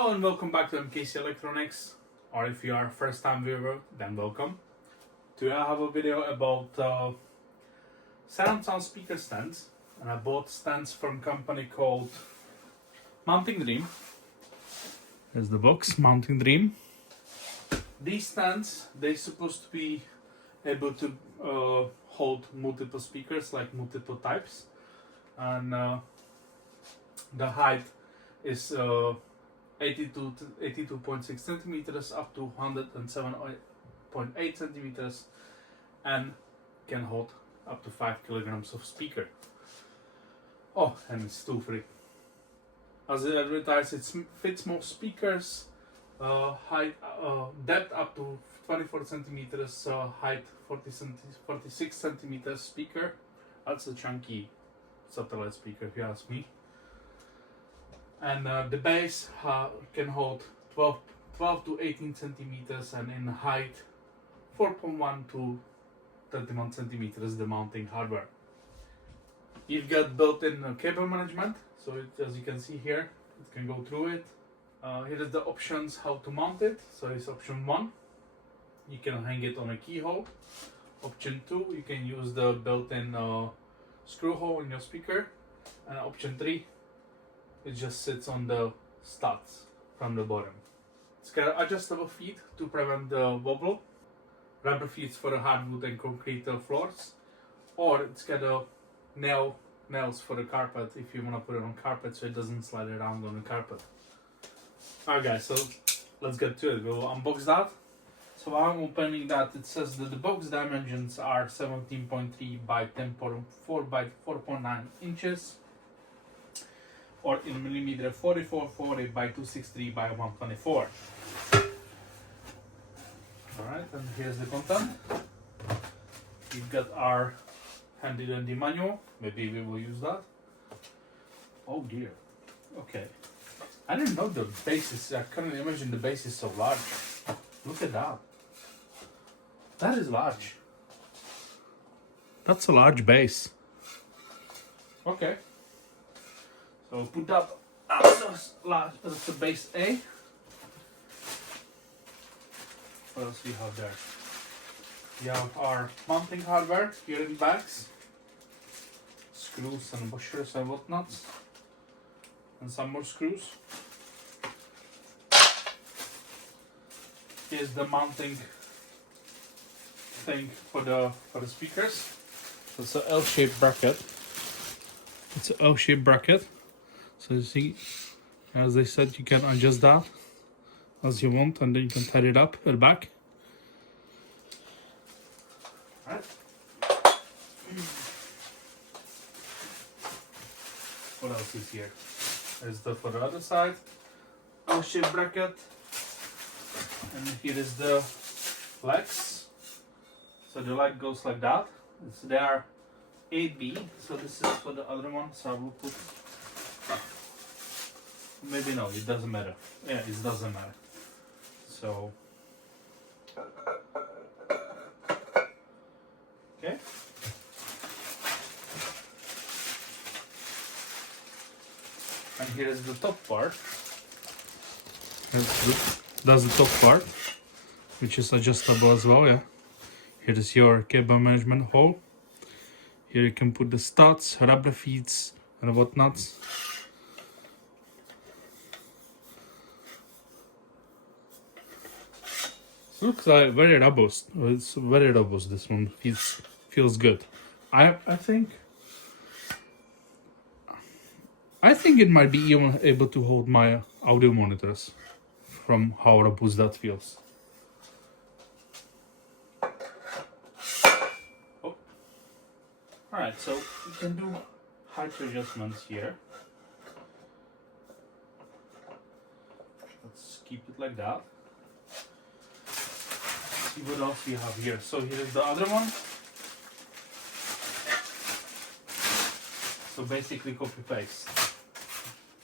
Hello and welcome back to MKC Electronics, or if you are a first time viewer, then welcome. Today I have a video about surround sound speaker stands, and I bought stands from a company called Mounting Dream. Here's the box, Mounting Dream. These stands, they're supposed to be able to hold multiple speakers, like multiple types, and the height is 82.6 centimeters up to 107.8 centimeters and can hold up to 5 kilograms of speaker. Oh, and it's tool free. As it advertised, it fits most speakers, height, depth up to 24 centimeters, height 46 centimeters speaker. That's a chunky satellite speaker if you ask me. And the base can hold 12 to 18 centimeters, and in height 4.1 to 31 centimeters the mounting hardware. You've got built-in cable management, so as you can see here, it can go through it. Here is the options how to mount it. So it's option 1, you can hang it on a keyhole. Option 2, you can use the built-in screw hole in your speaker. And option 3, it just sits on the studs from the bottom. It's got adjustable feet to prevent the wobble, rubber feet for the hardwood and concrete floors, or it's got a nails for the carpet if you want to put it on carpet so it doesn't slide around on the carpet. Alright guys, so let's get to it. We'll unbox that. So while I'm opening that, it says that the box dimensions are 17.3 by 10.4 by 4.9 inches. Or in millimeter 4440 by 263 by 124. Alright, and here's the content. We've got our handy dandy manual. Maybe we will use that. Oh dear. Okay. I didn't know the base is, I couldn't imagine the base is so large. Look at that. That is large. That's a large base. Okay. So we'll put that as the base A. What else we have there? We have our mounting hardware here in bags, screws and washers and whatnots, and some more screws. Here's the mounting thing for the speakers. So it's an L-shaped bracket. It's an L-shaped bracket. So you see, as I said, you can adjust that as you want, and then you can tie it up at the back. Alright. What else is here? There's the for the other side, L-shaped bracket, and here is the legs. So the leg goes like that. They are 8B, so this is for the other one. So I will put. Maybe no, it doesn't matter. Yeah, it doesn't matter. So, okay. And here is the top part. That's the top part, which is adjustable as well. Yeah. Here is your cable management hole. Here you can put the studs, rubber feet, and whatnots. Looks like very robust. It's very robust. This one feels good. I think it might be even able to hold my audio monitors from how robust that feels. Oh. Alright, so you can do height adjustments here. Let's keep it like that. See what else we have here. So here is the other one. So basically copy paste.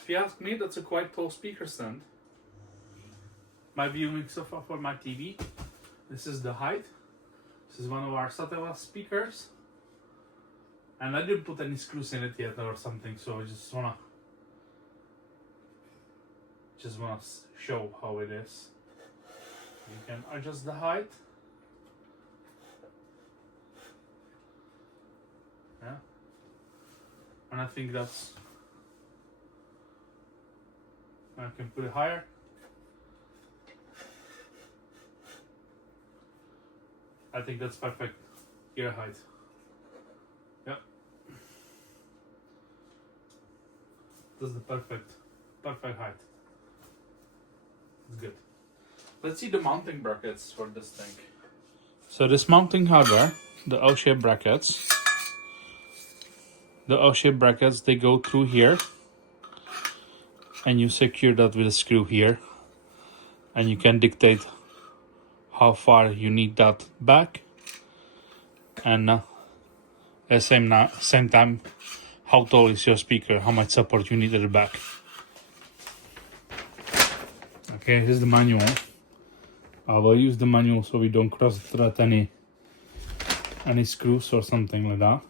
If you ask me, that's a quite tall speaker stand. My viewing sofa for my TV. This is the height. This is one of our satellite speakers. And I didn't put any screws in it yet or something, so I just wanna Just want to show how it is. You can adjust the height. Yeah. And I think that's, I can put it higher. I think that's perfect ear height. Yeah. That's the perfect height. It's good. Let's see the mounting brackets for this thing. So this mounting hardware, the O-shaped brackets. The O-shaped brackets, they go through here. And you secure that with a screw here. And you can dictate how far you need that back. And at the same time, how tall is your speaker, how much support you need at the back. Okay, here's the manual. I will use the manual so we don't cross-thread any screws or something like that.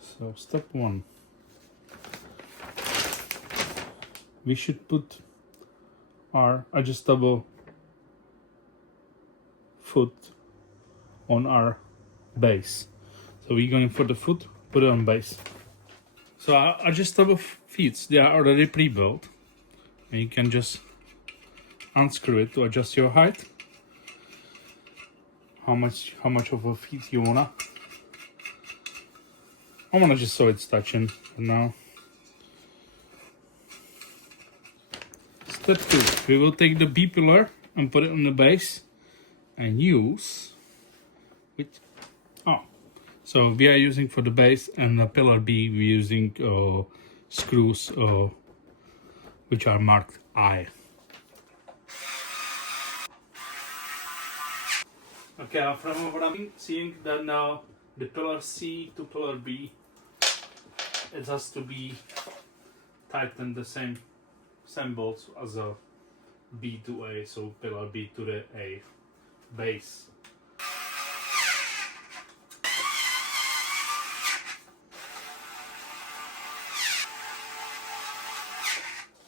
So step 1. We should put our adjustable foot on our base. So we're going for the foot, put it on base. So our adjustable feet, they are already pre-built. And you can just unscrew it to adjust your height. How much of a feet you wanna. I wanna just so it's touching for now. Step 2. We will take the B pillar and put it on the base and use so we are using for the base, and the pillar B we're using screws which are marked I. Okay, from what I'm seeing that now the pillar C to pillar B, it has to be tightened the same bolts as a B to A, so pillar B to the A base.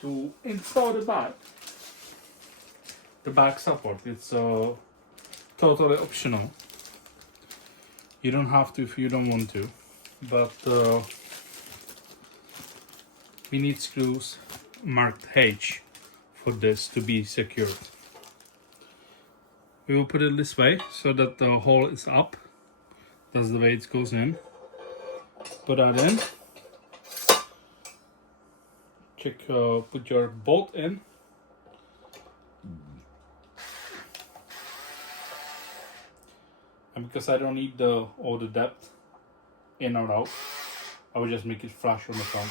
To install the back support, it's totally optional. You don't have to if you don't want to, but we need screws marked H for this to be secured. We will put it this way so that the hole is up. That's the way it goes in. Put that in. Check, put your bolt in. And because I don't need all the depth in or out, I will just make it flush on the front.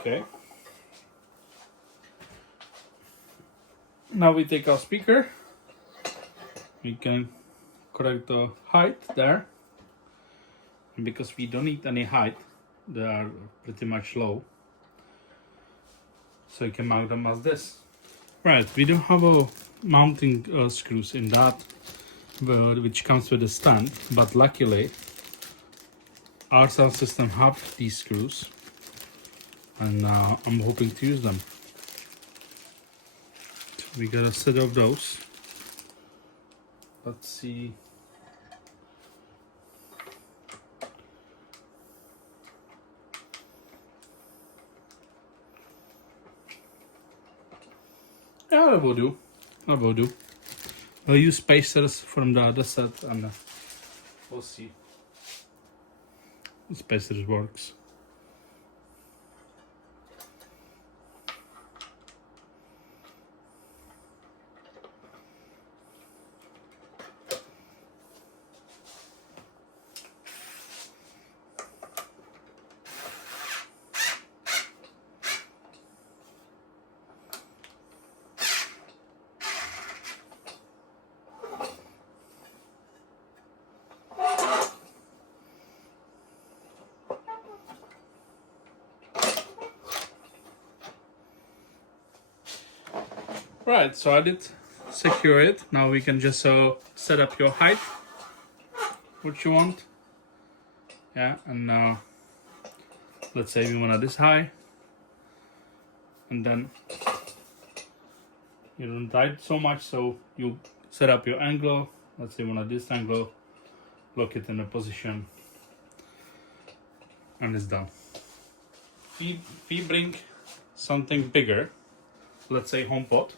Okay. Now we take our speaker. We can correct the height there. And because we don't need any height, they are pretty much low. So you can mount them as this. Right, we don't have a mounting screws in that, which comes with a stand, but luckily our sound system have these screws, and I'm hoping to use them. So we got a set of those. Let's see. Yeah, that will do. That will do. I'll use spacers from the other set, and we'll see. The spacers works. Right, so I did secure it. Now we can just set up your height, what you want. Yeah, and now let's say we want it this high. and then you don't tight so much, so you set up your angle. Let's say one at this angle, lock it in a position, and it's done. If we bring something bigger, let's say HomePod,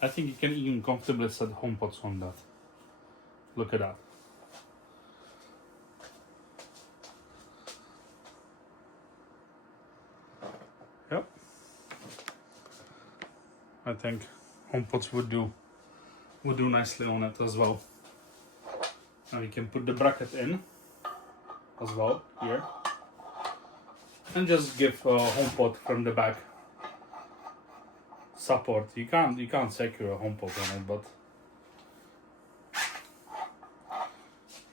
I think you can even comfortably set HomePods on that. Look at that. Yep. I think HomePods would do nicely on it as well. And we can put the bracket in as well here, and just give HomePod from the back support. You can't secure a HomePod on it, but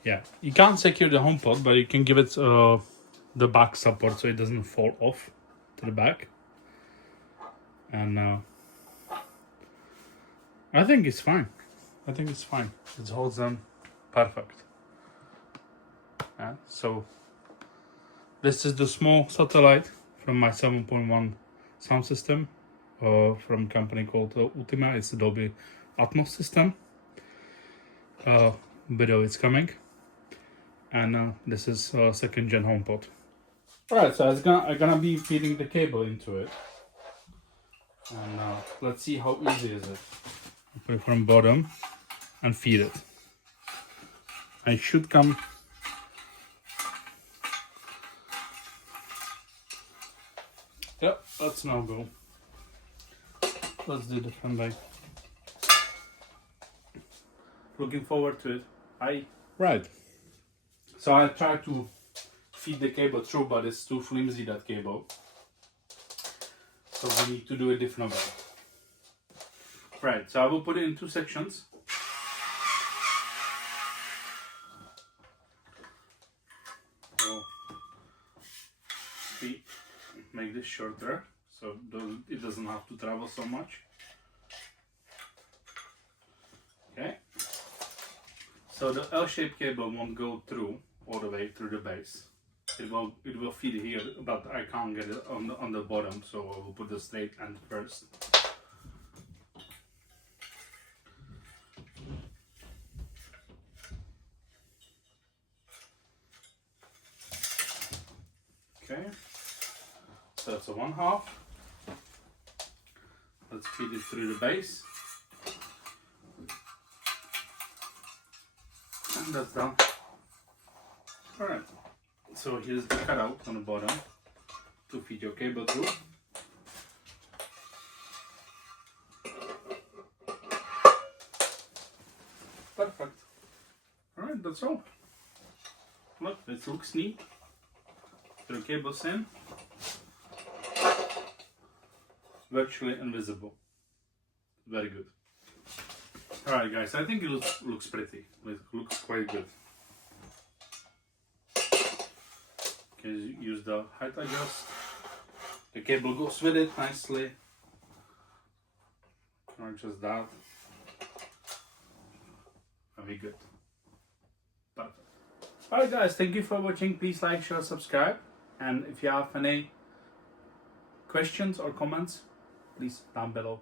yeah, you can't secure the HomePod, but you can give it the back support so it doesn't fall off to the back. And I think it's fine. It holds them perfect. Yeah, so this is the small satellite from my 7.1 sound system from a company called Ultima. It's a Dolby Atmos system. Video is coming, and this is second gen HomePod. Alright, so I'm gonna be feeding the cable into it, and let's see how easy is it. Put it from bottom and feed it. I should come. Yep, let's now go. Let's do the different way. Looking forward to it. Right. So I tried to feed the cable through, but it's too flimsy, that cable. So we need to do a different way. Right, so I will put it in two sections. So we make this shorter, so it doesn't have to travel so much. Okay. So the L-shaped cable won't go through all the way through the base. It will feed here, but I can't get it on the bottom, so I will put the straight end first. Okay, so that's a 1/2. Let's feed it through the base. And that's done. Alright, so here's the cutout on the bottom to feed your cable through. Perfect. Alright, that's all. Look, it looks neat. The cable's in. Virtually invisible. Very good. Alright guys, I think it looks pretty. It looks quite good. Can use the height adjust. The cable goes with it nicely. Can adjust that. Very good. Perfect. Alright guys, thank you for watching. Please like, share, subscribe. And if you have any questions or comments, please down below.